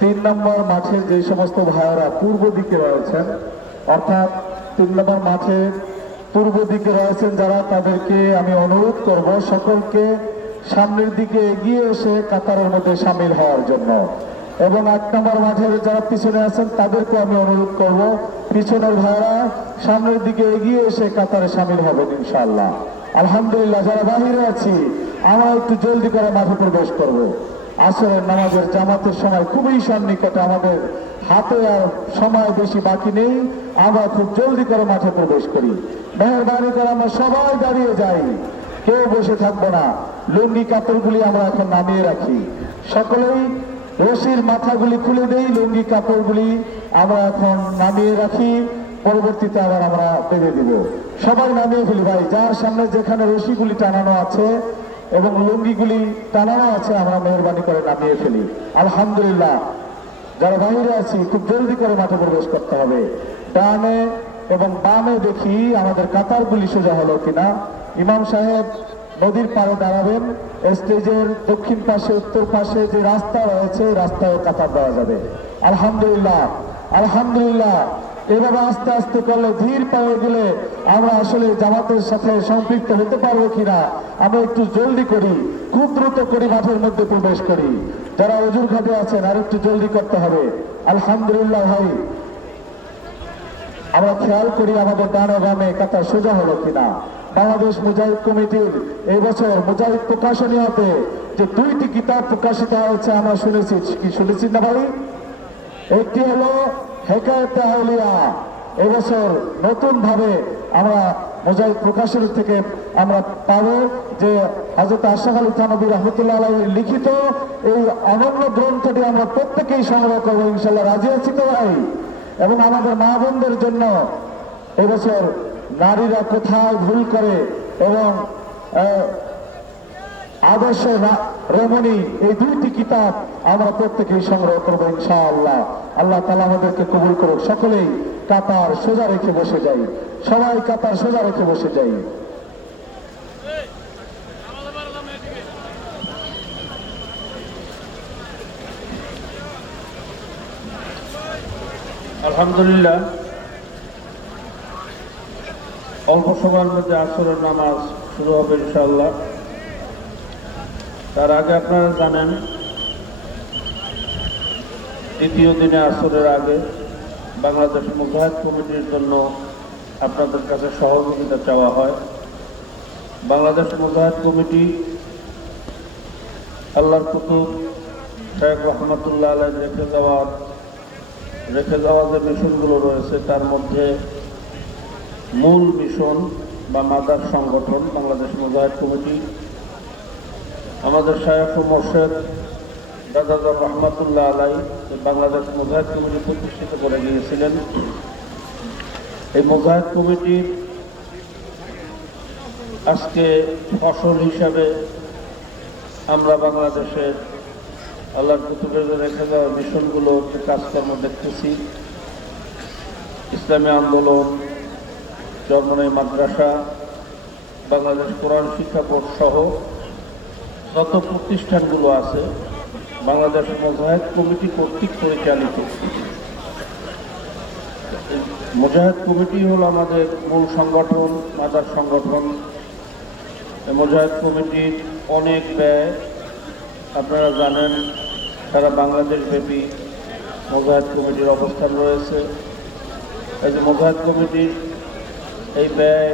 3 নম্বর মাঠের যে সমস্ত ভাইয়েরা পূর্ব দিকে রয়েছেন, অর্থাৎ 3 নম্বর মাঠের পূর্ব দিকে রয়েছেন যারা, তাদেরকে আমি অনুরোধ করব সকলকে সামনের দিকে এগিয়ে এসে কাতারের মধ্যে সামিল হওয়ার জন্য। এবং 1 নম্বর মাঠের যারা পিছনে আছেন তাদেরকে আমি অনুরোধ করব পিছনের ভাইয়েরা সামনের দিকে এগিয়ে এসে কাতারে সামিল হবেন ইনশাআল্লাহ। আলহামদুলিল্লাহ, যারা বাহিরে আছি আমরা একটু জলদি করে মাঠে প্রবেশ করব। আসরের নামাজের জামাতের সময় খুবই সন্নিকটে, আমাদের হাতে আর সময় বেশি বাকি নেই, আমরা খুব জলদি করে মাঠে প্রবেশ করি। মেহরবানি করে আমরা সবাই দাঁড়িয়ে যাই, কেউ বসে থাকবো না। লুঙ্গি কাপড়গুলি আমরা এখন নামিয়ে রাখি, সকলেই রশির মাথাগুলি খুলে দেই, লুঙ্গি কাপড়গুলি আমরা এখন নামিয়ে রাখি, পরবর্তীতে আবার আমরা বেঁধে দিব। সবাই নামিয়ে ফেলি ভাই, যার সামনে যেখানে রশিগুলি টানানো আছে এবং লুঙ্গিগুলি টানানো আছে আমরা মেহরবানি করে নামিয়ে ফেলি। আলহামদুলিল্লাহ, যারা বাইরে আছি খুব জলদি করে মাঠে প্রবেশ করতে হবে। ডানে এবং বামে দেখি আমাদের কাতারগুলি সোজা হলো কিনা। ইমাম সাহেব নদীর পাড়ে দাঁড়াবেন, স্টেজের দক্ষিণ পাশে উত্তর পাশে যে রাস্তা রয়েছে রাস্তায় কাতার দেওয়া যাবে। আলহামদুলিল্লাহ, আলহামদুলিল্লাহ। এভাবে আস্তে আস্তে করলে, ধীর পায়ে গেলে আমরা আসলে জামাতের সাথে সম্পৃক্ত হতে পারবো কিনা। আমরা একটু জলদি করি, খুব দ্রুত করি, মাঠের মধ্যে প্রবেশ করি। যারা অজুর ঘাটে আছেন আর একটু জলদি করতে হবে। আলহামদুলিল্লাহ ভাই, আমরা খেয়াল করি আমাদের ডানে বামে কাতার সোজা হলো কিনা। বাংলাদেশ মুজাহিদ কমিটির এই বছর মুজাহিদ প্রকাশনীতে যে 2টি কিতাব প্রকাশিত হয়েছে আমরা শুনেছি, কি শুনেছি না ভাই? একটি হলো হেকায়েতে আউলিয়া, এবছর নতুন ভাবে আমরা মুজাহিদ প্রকাশনী থেকে আমরা পাবো যে হযরত আশরাফ আলী থানভী রাহমাতুল্লাহ আলাইহির লিখিত এই অনন্য গ্রন্থটি আমরা প্রত্যেকেই সংগ্রহ করবো ইনশাআল্লাহ। রাজি আছি তো ভাই? এবং আমাদের মা বোনদের জন্য এবছর নারীরা কোথায় ভুল করে এবং আদর্শ রমণী, এই 2টি কিতাব আমরা প্রত্যেকেই সংগ্রহ করবো ইনশাআল্লাহ। আল্লাহ তাআলা আমাদেরকে কবুল করুক। সকলেই কাতার সোজা রেখে বসে যাই, সবাই কাতার সোজা রেখে বসে যাই। আলহামদুলিল্লাহ, অল্প সময়ের মধ্যে আসরের নামাজ শুরু হবে ইনশাআল্লাহ। তার আগে আপনারা জানেন, দ্বিতীয় দিনে আসরের আগে বাংলাদেশ মুজাহিদ কমিটির জন্য আপনাদের কাছে সহযোগিতা চাওয়া হয়। বাংলাদেশ মুজাহিদ কমিটি আল্লাহর কুতুব শেখ রহমতুল্লাহ আলাইহি রেখে যাওয়া যে মিশনগুলো রয়েছে তার মধ্যে মূল মিশন বা মাদার সংগঠন বাংলাদেশ মুজাহিদ কমিটি। আমাদের শায়খ ও মুর্শিদ দাদা রহমতুল্লাহ আলাইহি বাংলাদেশ মুজাহিদ কমিটি প্রতিষ্ঠিত করে গিয়েছিলেন। এই মুজাহিদ কমিটির আজকে ফসল হিসাবে আমরা বাংলাদেশের আল্লাহর কুতুবের রেখে যাওয়া মিশনগুলো কাজকর্ম দেখতেছি। ইসলামী আন্দোলন, চরমনাই মাদ্রাসা, বাংলাদেশ কোরআন শিক্ষা বোর্ড সহ যত প্রতিষ্ঠানগুলো আছে বাংলাদেশ মুজাহিদ কমিটি কর্তৃক পরিচালিত। মুজাহিদ কমিটি হলো আমাদের মূল সংগঠন, মাদার সংগঠন। মুজাহিদ কমিটির অনেক ব্যয় আপনারা জানেন, সারা বাংলাদেশ ব্যাপী মুজাহিদ কমিটির অবস্থান রয়েছে। এই যে মুজাহিদ কমিটির এই ব্যয়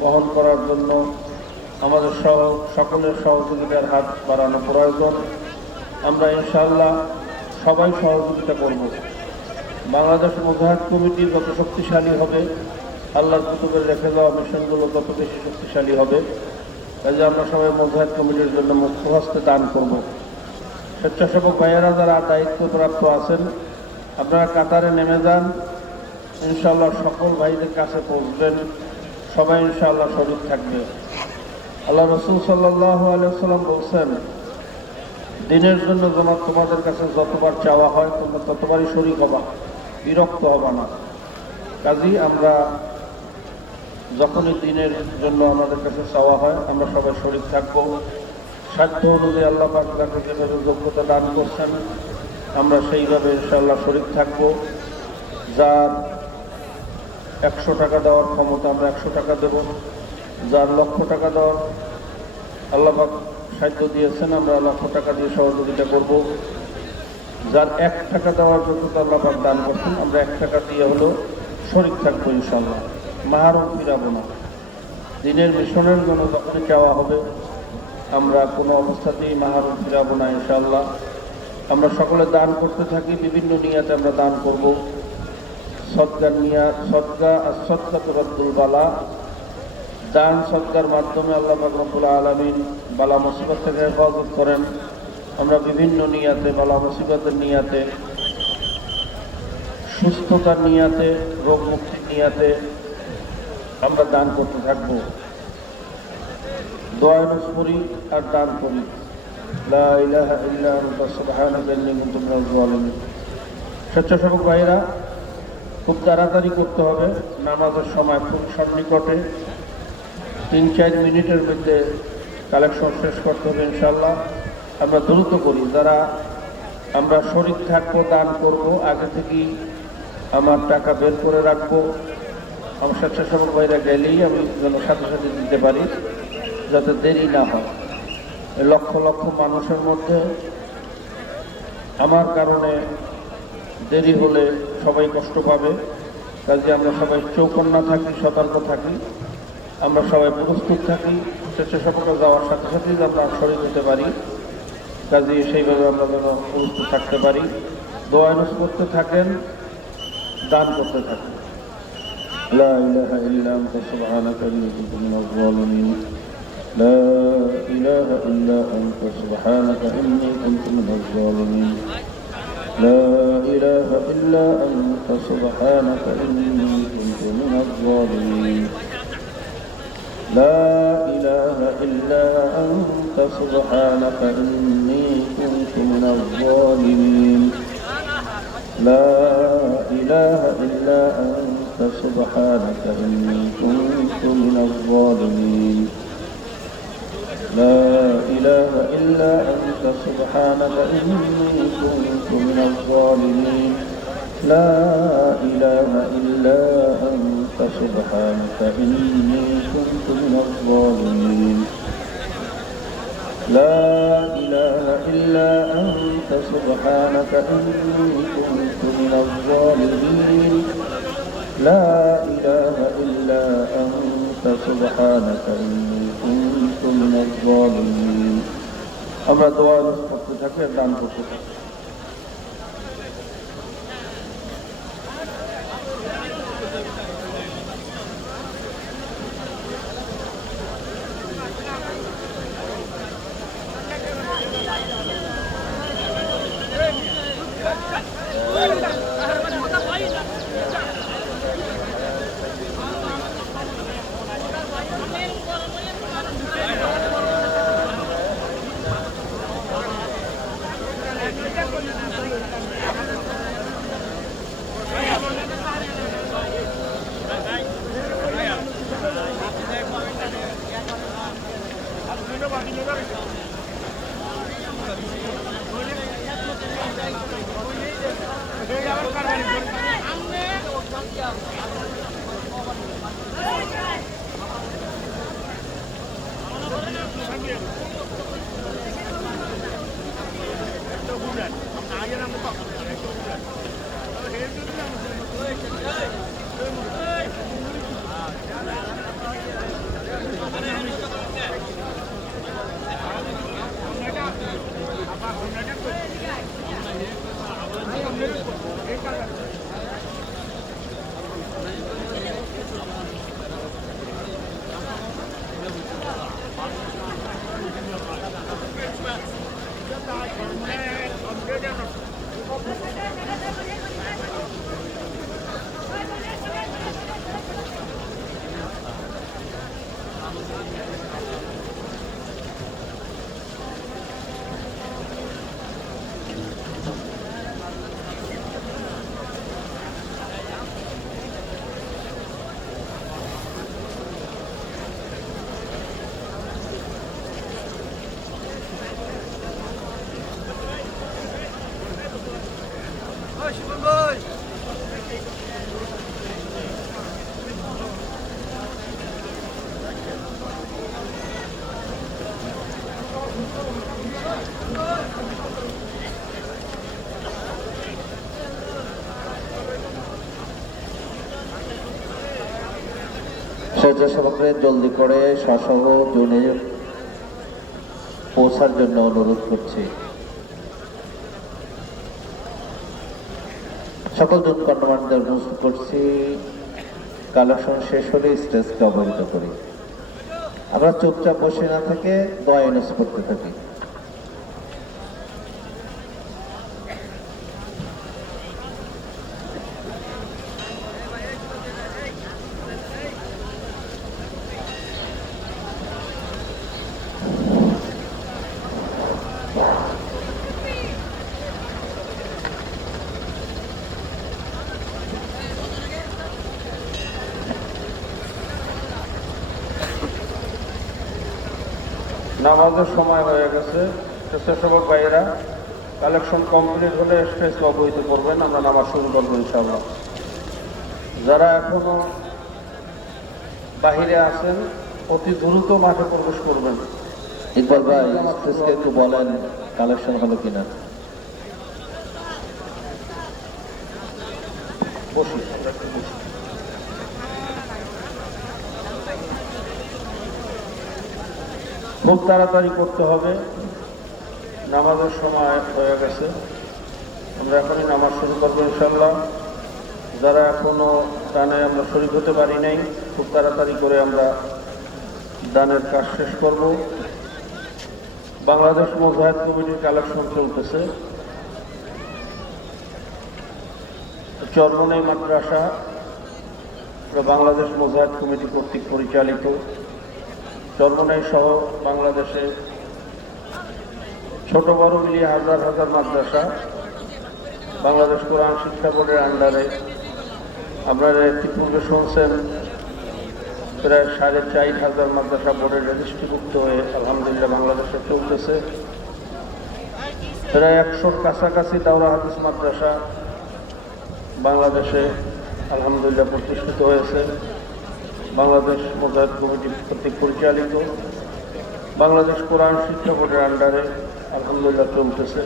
বহন করার জন্য আমাদের সকলের সহযোগিতার হাত বাড়ানো প্রয়োজন। আমরা ইনশাআল্লাহ সবাই সহযোগিতা করব। বাংলাদেশ মুজাহিদ কমিটি যত শক্তিশালী হবে, আল্লাহর কুতুবের রেখে যাওয়া মিশনগুলো তত বেশি শক্তিশালী হবে। তাই যে আমরা সবাই মুজাহিদ কমিটির জন্য মুক্ত হস্তে দান করব। স্বেচ্ছাসেবক ভাইয়েরা যারা দায়িত্বপ্রাপ্ত আছেন, আপনারা কাতারে নেমে যান, ইনশাআল্লাহ সকল ভাইদের কাছে পৌঁছবেন, সবাই ইনশাআল্লাহ শরীক থাকবে। আল্লাহ রাসূল সাল্লাল্লাহু আলাইহি ওয়াসাল্লাম বলছেন, দিনের জন্য তোমাদের কাছে যতবার চাওয়া হয় তোমরা ততবারই শরীক হবা, বিরক্ত হবা না। কাজেই আমরা যখনই দিনের জন্য আমাদের কাছে চাওয়া হয় আমরা সবাই শরীক থাকব। সাধ্য অনুযায়ী আল্লাহ পাক তাকে যেভাবে যোগ্যতা দান করছেন আমরা সেইভাবে ইনশাআল্লাহ শরীক থাকব। যার 100 টাকা দেওয়ার ক্ষমতা আমরা 100 টাকা দেব, যার লক্ষ টাকা দেওয়ার আল্লাহ পাক সাধ্য দিয়েছেন আমরা লক্ষ টাকা দিয়ে সহযোগিতা করব, যার 1 টাকা দেওয়ার যোগ্যতা আল্লাহ পাক দান করছেন আমরা 1 টাকা দিয়ে হলো শরীক থাকবো ইনশাআল্লাহ। মাহারও ফিরাবো না। দিনের মিশনের জন্য যখনই চাওয়া হবে আমরা কোনো অবস্থাতেই মাহারও ফিরাবো না ইনশাআল্লাহ। আমরা সকলে দান করতে থাকি, বিভিন্ন নিয়াতে আমরা দান করব। সদকার নিয়াত, সদকা আর সদকা তো রদ্দুল বালা, দান সদকার মাধ্যমে আল্লাহ পাক রব্বুল আলামিন বালা মুসিবত থেকে হেফাজত করেন। আমরা বিভিন্ন নিয়াতে, বালা মুসিবতের নিয়াতে, সুস্থতার নিয়াতে, রোগ মুক্তির নিয়াতে আমরা দান করতে থাকব। দোয়া নুস করি আর দান করি। লা ইলাহা ইল্লা আনতা সুবহানাকা ইন্নী কুনতু মিনাজ জালিমিন। স্বেচ্ছাসেবক ভাইরা, খুব তাড়াতাড়ি করতে হবে, নামাজের সময় খুব সন্নিকটে, 3-4 মিনিটের মধ্যে কালেকশন শেষ করতে হবে ইনশাআল্লাহ। আমরা দ্রুত করি, যারা আমরা শরীক থাকবো, দান করব, আগে থেকেই আমার টাকা বের করে রাখবো। আমার স্বেচ্ছাসেবক ভাইরা গেলেই আমি যেন সাথে সাথে দিতে পারি, যাতে দেরি না হয়। লক্ষ লক্ষ মানুষের মধ্যে আমার কারণে দেরি হলে সবাই কষ্ট পাবে। কাজে আমরা সবাই চৌকন্না থাকি, সতর্ক থাকি, আমরা সবাই প্রস্তুত থাকি, স্বেচ্ছাসেবকরা যাওয়ার সাথে সাথেই আমরা শরীর হতে পারি। কাজে সেইভাবে আমরা যেন প্রস্তুত থাকতে পারি। দোয়া নুস করতে থাকেন, দান করতে থাকেন। লা ইলাহা ইল্লা আনতা সুবহানাকা ইন্নী কুনতু মিনাজ জালিমিন। লা ইলাহা ইল্লা আনতা সুবহানাকা ইন্নী কুনতু মিনাজ জালিমিন। لا إله إلا أنت سبحانك إني كنت من الظالمين. لا إله إلا أنت سبحانك إني كنت من الظالمين. لا إله إلا أنت سبحانك إني كنت من الظالمين. لا إله إلا أنت سبحانك إني كنت من الظالمين. لا إله إلا أنت سبحانك إني كنت من الظالمين. لا إله إلا أنت سبحانك إني كنت من الظالمين. لا إله إلا أنت سبحانك إني كنت من الظالمين. আমরা দোয়া করতে থাকি, দান করতে থাকি। স্বেচ্ছাসেবকদের জলদি করে স্বসহ জোনে পৌঁছার জন্য অনুরোধ করছি। সকল জোন কর্মকর্তাদের অনুরোধ করছি, কালেকশন শেষ হলে স্টেজকে অবহিত করি। আমরা চুপচাপ বসে না থেকে দোয়া ইউনুস করতে থাকি। নামাজের সময় হয়ে গেছে। স্বেচ্ছাসেবক ভাইয়েরা কালেকশন কমপ্লিট হলে স্টেজকে অবহিত করবেন, আমরা নামাজ শুরু করবো ইনশাআল্লাহ। যারা এখনো বাহিরে আছেন অতি দ্রুত মাঠে প্রবেশ করবেন। ইকবাল ভাই স্টেজকে একটু বলেন কালেকশন হলো কিনা। বসি, আমরা একটু বসি। খুব তাড়াতাড়ি করতে হবে, নামাজের সময় হয়ে গেছে। আমরা এখনই নামাজ শুরু করবো ইনশাল্লাহ। যারা এখনো দানে আমরা শরীক হতে পারি নাই, খুব তাড়াতাড়ি করে আমরা দানের কাজ শেষ করব। বাংলাদেশ মুজাহিদ কমিটির কালেকশন চলতেছে। চরমনাই মাদ্রাসা বাংলাদেশ মুজাহিদ কমিটি কর্তৃক পরিচালিত, চরমনাই সহ বাংলাদেশে ছোট বড় মিলিয়ে হাজার হাজার মাদ্রাসা বাংলাদেশ কোরআন শিক্ষা বোর্ডের আন্ডারে। আপনারা ইতিপূর্বে শুনছেন প্রায় 4,500 মাদ্রাসা বোর্ডের রেজিস্ট্রিভুক্ত হয়ে আলহামদুলিল্লাহ বাংলাদেশে চলতেছে। প্রায় 100 কাছাকাছি দাওরা হাদিস মাদ্রাসা বাংলাদেশে আলহামদুলিল্লাহ প্রতিষ্ঠিত হয়েছে। বাংলাদেশ মুজাহিদ কমিটি কর্তৃক পরিচালিত বাংলাদেশ কোরআন শিক্ষা বোর্ডের আন্ডারে আলহামদুলিল্লাহ চলতেছে।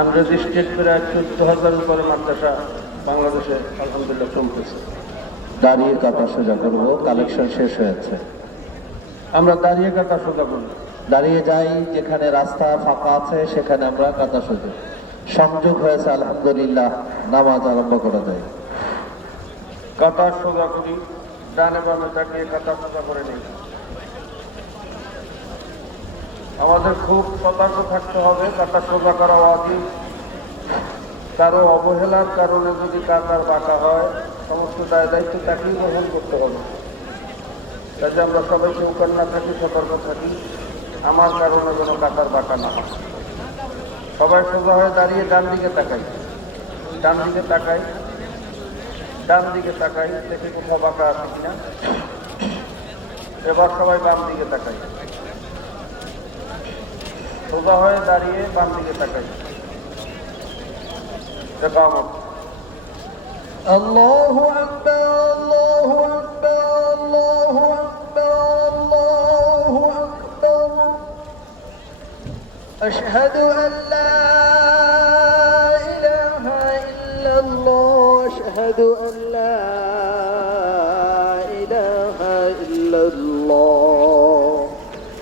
আনরেজিস্ট্রেড প্রায় 14,000 উপরে মাদ্রাসা বাংলাদেশে আলহামদুলিল্লাহ চলতেছে। দাঁড়িয়ে কাটা সোজা করবো, কালেকশন শেষ হয়েছে। আমরা দাঁড়িয়ে কাটা সোজা করি, দাঁড়িয়ে যাই, যেখানে রাস্তা ফাঁকা আছে সেখানে আমরা কাটা সোজা। সংযোগ হয়েছে আলহামদুলিল্লাহ, নামাজ আরম্ভ করা যায়। কাটা সোজা করি, ডানে বামে তাকিয়ে কাটা সোজা করে নিই। আমাদের খুব সতর্ক থাকতে হবে, কাটা সোজা করা ওয়াজিব। কারো অবহেলার কারণে যদি কাতার বাঁকা হয়, সমস্ত দায় দায়িত্ব তাকেই গ্রহণ করতে হবে। কাজে আমরা সবাই চৌকান না থাকি, সতর্ক থাকি, আমার কারণে যেন কাতার বাঁকা না হয়। সবাই সোজা হয়ে দাঁড়িয়ে ডান দিকে তাকাই, ডান দিকে তাকাই, ডান দিকে তাকাই, দেখি কোথাও বাঁকা আছে কিনা। এবার সবাই বাম দিকে তাকাই, সোজা হয়ে দাঁড়িয়ে বাম দিকে তাকাই। একামত। আল্লাহু আকবার, আল্লাহু আকবার, আল্লাহু আকবার, আল্লাহু আকবার। আশহাদু আন লা ইলাহা ইল্লাল্লাহ, আশহাদু আন লা ইলাহা ইল্লাল্লাহ।